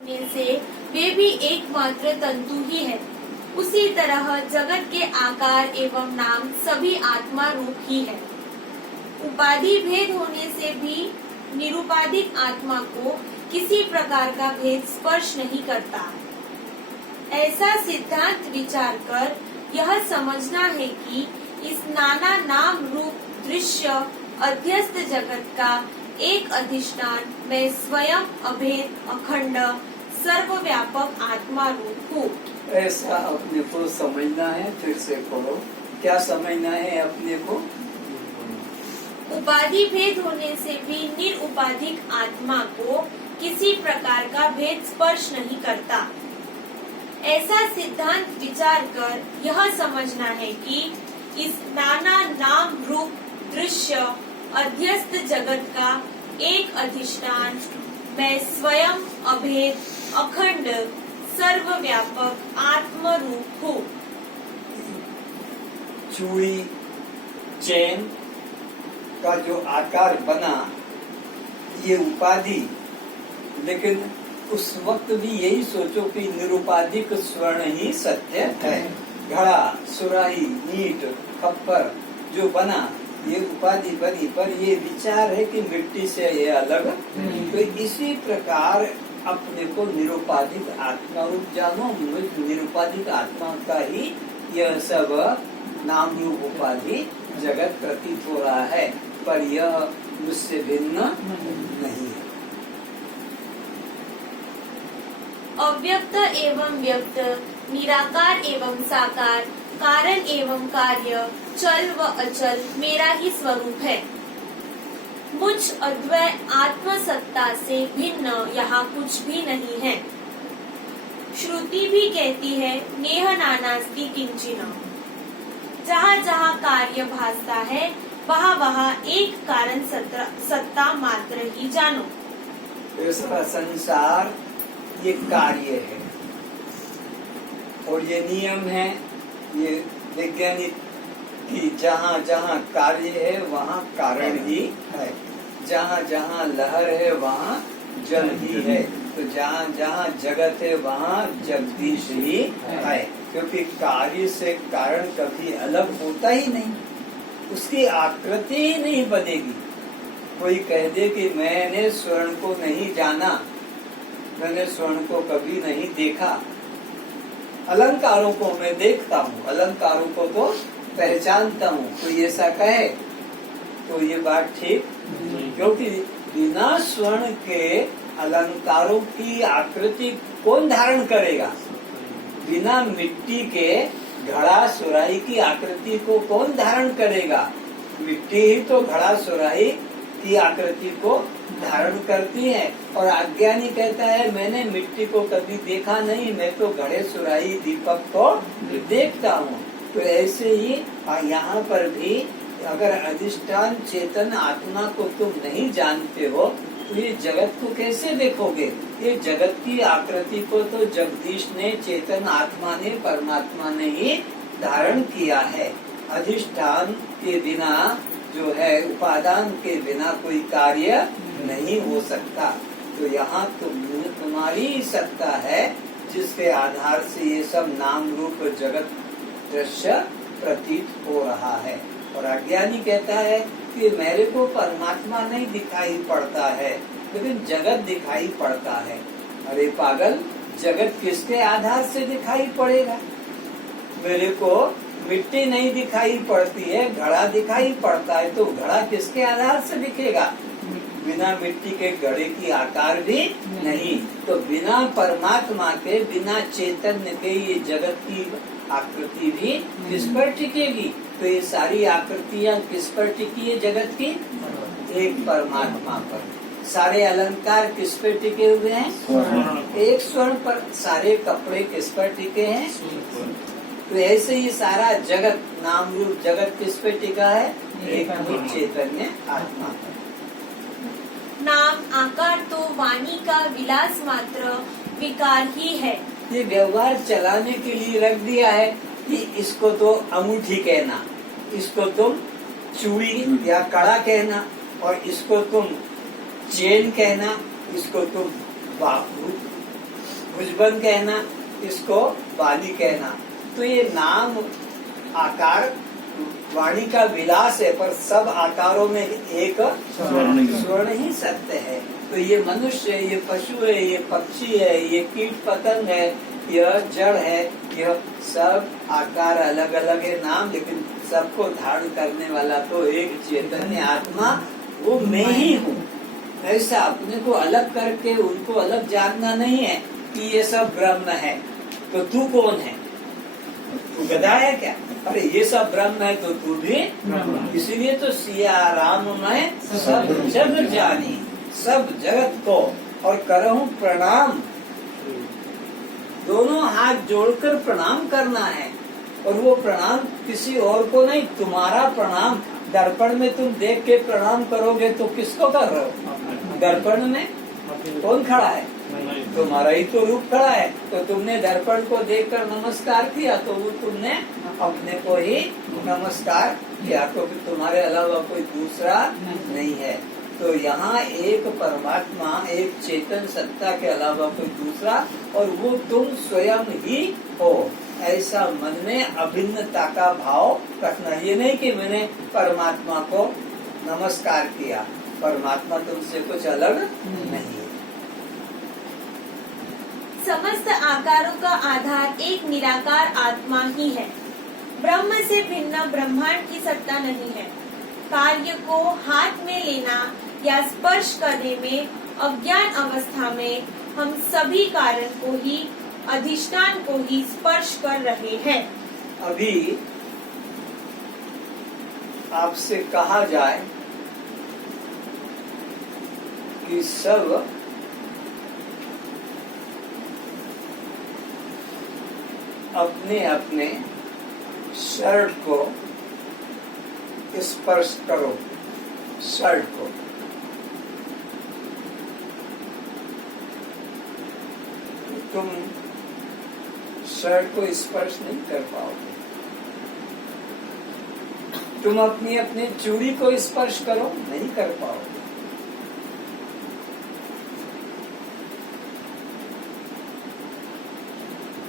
होने से वे भी एकमात्र तंतु ही है। उसी तरह जगत के आकार एवं नाम सभी आत्मा रूप ही है। उपाधि भेद होने से भी निरुपाधिक आत्मा को किसी प्रकार का भेद स्पर्श नहीं करता। ऐसा सिद्धांत विचार कर यह समझना है कि इस नाना नाम रूप दृश्य अध्यस्त जगत का एक अधिष्ठान मैं स्वयं अभेद अखंड सर्वव्यापक आत्मा रूप हूँ। ऐसा अपने को समझना है। फिर से कहो, क्या समझना है अपने को? उपाधि भेद होने से भी निरुपाधिक आत्मा को किसी प्रकार का भेद स्पर्श नहीं करता। ऐसा सिद्धांत विचार कर यह समझना है कि इस नाना नाम रूप दृश्य अध्यस्त जगत का एक अधिष्ठान मैं स्वयं अभेद अखंड सर्वव्यापक आत्म रूप हूँ। चूड़ी चैन का जो आकार बना ये उपाधि, लेकिन उस वक्त भी यही सोचो कि निरुपाधिक स्वर्ण ही सत्य है। घड़ा सुराही ईंट खप्पर जो बना ये उपाधि बनी, पर ये विचार है कि मिट्टी से ये अलग। तो इसी प्रकार अपने को निरुपाधिक आत्मा रूप जानो। निरुपाधिक आत्मा का ही यह सब नाम रूप उपाधि जगत प्रतीत हो रहा है, पर यह मुझसे भिन्न नहीं है। अव्यक्त एवं व्यक्त, निराकार एवं साकार, कारण एवं कार्य, चल व अचल मेरा ही स्वरूप है। मुझ अद्वय आत्म सत्ता से भिन्न यहाँ कुछ भी नहीं है। श्रुति भी कहती है नेह नानास्ति किंचिन। जहाँ जहाँ कार्य भासता है वहाँ वहाँ एक कारण सत्ता मात्र ही जानो। इसका संसार ये कार्य है और ये नियम है, ये वैज्ञानिक कि जहाँ जहाँ कार्य है वहाँ कारण ही है, जहाँ जहाँ लहर है वहाँ जल ही है, तो जहाँ जहाँ जगत है वहाँ जगदीश ही है। क्योंकि कार्य से कारण कभी अलग होता ही नहीं, उसकी आकृति ही नहीं बनेगी। कोई कह दे कि मैंने स्वर्ण को नहीं जाना, मैंने स्वर्ण को कभी नहीं देखा, अलंकारों को मैं देखता हूँ, अलंकारों को तो पहचानता हूँ, कोई ऐसा कहे तो ये बात ठीक, क्योंकि बिना स्वर्ण के अलंकारों की आकृति कौन धारण करेगा? बिना मिट्टी के घड़ा सुराही की आकृति को कौन धारण करेगा? मिट्टी ही तो घड़ा सुराही की आकृति को धारण करती है। और अज्ञानी कहता है मैंने मिट्टी को कभी देखा नहीं, मैं तो घड़े सुराही दीपक को देखता हूँ। तो ऐसे ही यहाँ पर भी अगर अधिष्ठान चेतन आत्मा को तुम नहीं जानते हो तो ये जगत को कैसे देखोगे? ये जगत की आकृति को तो जगदीश ने, चेतन आत्मा ने, परमात्मा ने ही धारण किया है। अधिष्ठान के बिना जो है, उपादान के बिना कोई कार्य नहीं हो सकता। तो यहाँ तुम्हारी ही सत्ता है जिसके आधार से ये सब नाम रूप जगत दृश्य प्रतीत हो रहा है। और अज्ञानी कहता है कि मेरे को परमात्मा नहीं दिखाई पड़ता है, लेकिन जगत दिखाई पड़ता है। अरे पागल, जगत किसके आधार से दिखाई पड़ेगा? मेरे को मिट्टी नहीं दिखाई पड़ती है, घड़ा दिखाई पड़ता है, तो घड़ा किसके आधार से दिखेगा? बिना मिट्टी के घड़े की आकार भी नहीं। तो बिना परमात्मा के, बिना चैतन्य के ये जगत की आकृति भी किस पर टिकेगी? तो ये सारी आकृतियाँ किस पर टिकी है जगत की? एक परमात्मा पर। सारे अलंकार किस पे टिके हुए हैं? एक स्वर्ण पर। सारे कपड़े किस पर टिके हैं? तो ऐसे ही सारा जगत, नाम रूप जगत किस पे टिका है? एक चैतन्य आत्मा पर। नाम आकार तो वाणी का विलास मात्र विकार ही है। ये व्यवहार चलाने के लिए रख दिया है कि इसको तो अंगूठी कहना, इसको तुम चूड़ी या कड़ा कहना, और इसको तुम चेन कहना, इसको तुम बाहु भुजबन कहना, इसको वाणी कहना। तो ये नाम आकार वाणी का विलास है, पर सब आकारों में एक स्वर्ण ही सत्य है। तो ये मनुष्य है, ये पशु है, ये पक्षी है, ये कीट पतंग है, यह जड़ है, यह सब आकार अलग अलग है, नाम लेकिन सबको धारण करने वाला तो एक चैतन्य आत्मा, वो मैं ही हूँ। ऐसा अपने को अलग करके उनको अलग जानना नहीं है कि ये सब ब्रह्म है। तो तू कौन है? तू गधा है क्या? अरे ये सब ब्रह्म है तो तू भी। इसीलिए तो सिया राम मैं सब जग जानी, सब जगत को और करहूं प्रणाम। दोनों हाथ जोड़कर प्रणाम करना है, और वो प्रणाम किसी और को नहीं, तुम्हारा प्रणाम। दर्पण में तुम देख के प्रणाम करोगे तो किसको कर रहे हो? दर्पण में कौन खड़ा है? तुम्हारा ही तो रूप खड़ा है। तो तुमने दर्पण को देखकर नमस्कार किया तो वो तुमने अपने को ही नमस्कार किया, क्योंकि तुम्हारे अलावा कोई दूसरा नहीं है। तो यहाँ एक परमात्मा, एक चेतन सत्ता के अलावा कोई दूसरा, और वो तुम स्वयं ही हो। ऐसा मन में अभिन्नता का भाव रखना। ये नहीं कि मैंने परमात्मा को नमस्कार किया, परमात्मा तुमसे कुछ अलग नहीं है। समस्त आकारों का आधार एक निराकार आत्मा ही है। ब्रह्म से भिन्न ब्रह्मांड की सत्ता नहीं है। कार्य को हाथ में लेना या स्पर्श करने में अज्ञान अवस्था में हम सभी कारण को ही, अधिष्ठान को ही स्पर्श कर रहे हैं। अभी आपसे कहा जाए कि सब अपने अपने शर्ट को स्पर्श करो, शर्ट को। तुम शर्ट को स्पर्श नहीं कर पाओगे। तुम अपनी अपनी चूड़ी को स्पर्श करो, नहीं कर पाओगे।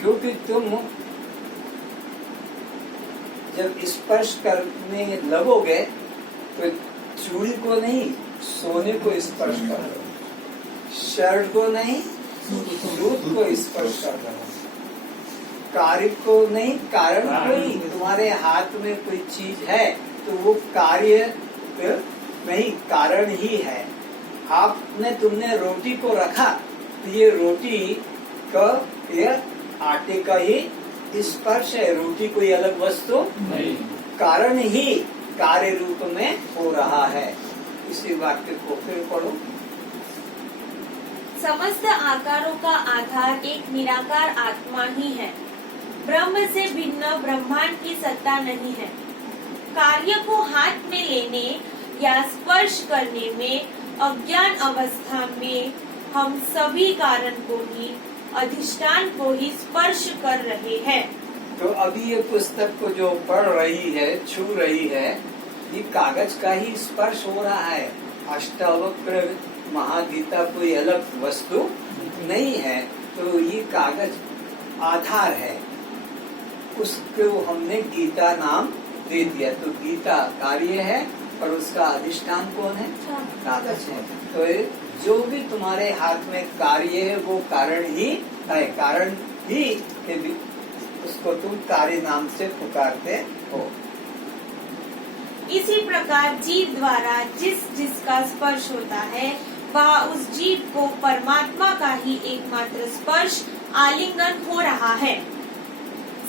क्योंकि तुम जब स्पर्श करने लगोगे तो चूड़ी को नहीं, सोने को स्पर्श कर रहे हो, शर्ट को नहीं, दूध को स्पर्श कर रहे हो, कार्य को नहीं, कारण कोई तुम्हारे हाथ में कोई चीज है तो वो कार्य नहीं, कारण ही है। तुमने रोटी को रखा तो ये रोटी का, ये आटे का ही स्पर्श है, रोटी कोई अलग वस्तु नहीं, कारण ही कार्य रूप में हो रहा है। इसी वाक्य को फिर पढ़ो। समस्त आकारों का आधार एक निराकार आत्मा ही है। ब्रह्म से भिन्न ब्रह्मांड की सत्ता नहीं है। कार्य को हाथ में लेने या स्पर्श करने में अज्ञान अवस्था में हम सभी कारण को ही, अधिष्ठान को ही स्पर्श कर रहे हैं। तो अभी ये पुस्तक को जो पढ़ रही है, छू रही है, ये कागज का ही स्पर्श हो रहा है। अष्टावक्र महागीता कोई अलग वस्तु नहीं है। तो ये कागज आधार है, उसको हमने गीता नाम दे दिया। तो गीता कार्य है और उसका अधिष्ठान कौन है? कागज है। तो जो भी तुम्हारे हाथ में कार्य है वो कारण ही है, कारण ही के भी उसको तुम कार्य नाम से पुकारते हो। इसी प्रकार जीव द्वारा जिस जिसका स्पर्श होता है वह उस जीव को परमात्मा का ही एकमात्र स्पर्श, आलिंगन हो रहा है।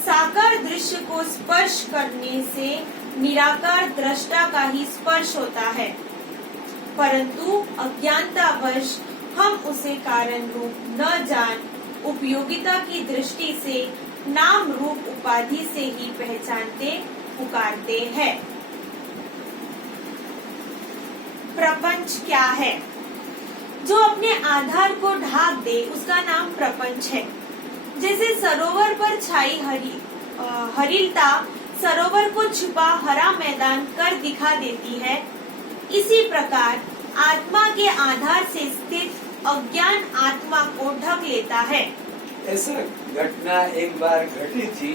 साकार दृश्य को स्पर्श करने से निराकार दृष्टा का ही स्पर्श होता है, परंतु अज्ञानतावश हम उसे कारण रूप न जान उपयोगिता की दृष्टि से नाम रूप उपाधि से ही पहचानते पुकारते हैं। प्रपंच क्या है? जो अपने आधार को ढाक दे उसका नाम प्रपंच है। जैसे सरोवर पर छाई हरिलता सरोवर को छुपा हरा मैदान कर दिखा देती है, इसी प्रकार आत्मा के आधार से स्थित अज्ञान आत्मा को ढक लेता है। ऐसा घटना एक बार घटी थी